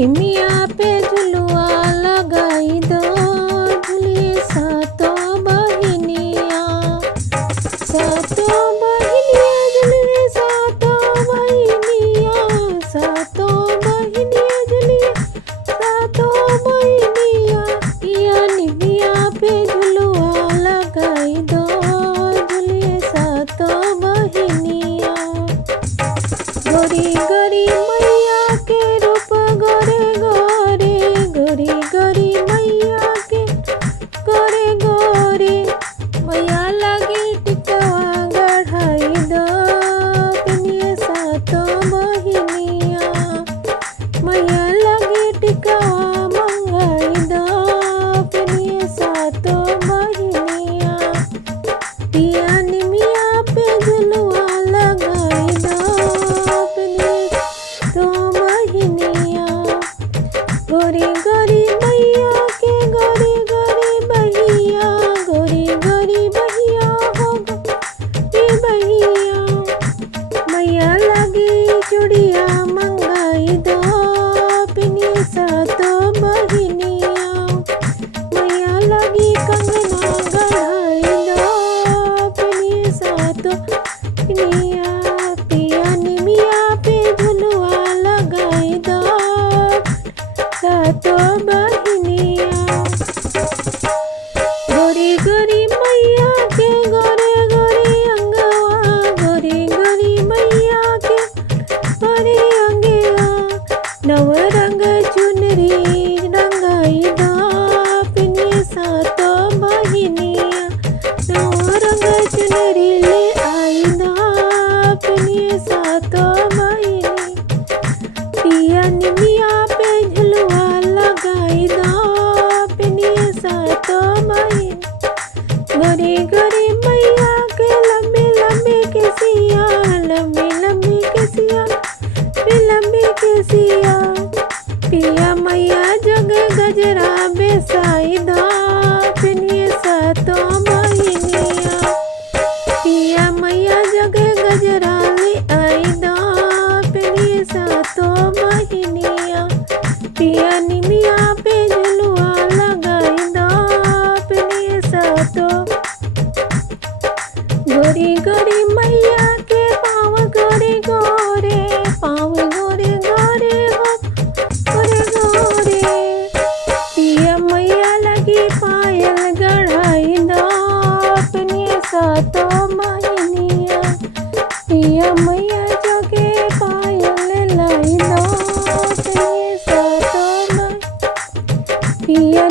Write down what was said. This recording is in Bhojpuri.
निमिया पे झुलुआ लगाई दो, झुलिए सातो बहिनिया। सातो बहिनिया झुलिए सातो बहिनिया, सातो बहिनिया झुलिए सातो बहिनिया। या निमिया पे झुलुआ लगाई दो, झुलिए सातो बहिनिया। गोरी गोरी मैया के रूप गोरे गोरे, गोरी गोरी मैया के गोरे गोरे। मैया लगी टिकवा गढ़ाई दो, पिनिए सातो बहिनिया। मैया लगी टिकवा मंगाई दो, पिनिए सातो बहिनिया। पिया निमिया पे झुलुआ लगाई दो, तो बहिनिया। गोरी गोरी मैया के गोरी गोरी बहिया, गोरी गोरी बहिया हो गोरी बहिया। मैया लगी चूड़िया मंगाई दो, पिनिए सातो बहिनिया। मैया लगी कंगना गढ़ाई दो, पिनिए सातो बहिनिया। पिया निमिया पे झुलुआ लगाई दो, सातो बहिनिया। गोरी गोरी मैया के गोरे गोरे अंगवा, गोरी गोरी मैया के गोरे अंगिया। नव रंग चुनरी रंगाई दो, पिनिए सातो बहिनिया। नव रंग चुनरी ले आई दो, पिनिए सातो बहिनिया। पिया निमिया पे झुलुआ लगाई दो, पिनिए सातो बहिनिया। गोरी गोरी मैया के लंबी लंबी केसिया, लंबी लंबी केसिया, लंबी केसिया। पिया मैया जगे गजरा बेसाई दो, पिनिए सातो बहिनिया। पिया मैया जगे गजरा ले आई दो, पिनिए सातो बहिनिया। पिया निमिया पे झुलुआ लगाई दो, पिनिए सातो। गोरी गोरी मैया के पाँव गोरे गोरे, पाँव गोरे गोरे हो गोरे गोरे। पिया मैया लगी पायल गढ़ाई दो, पिनिए सातो बहिनिया। पिया मैया जगे पायल लाई दो, पिनिए सातो बहिनिया। पिया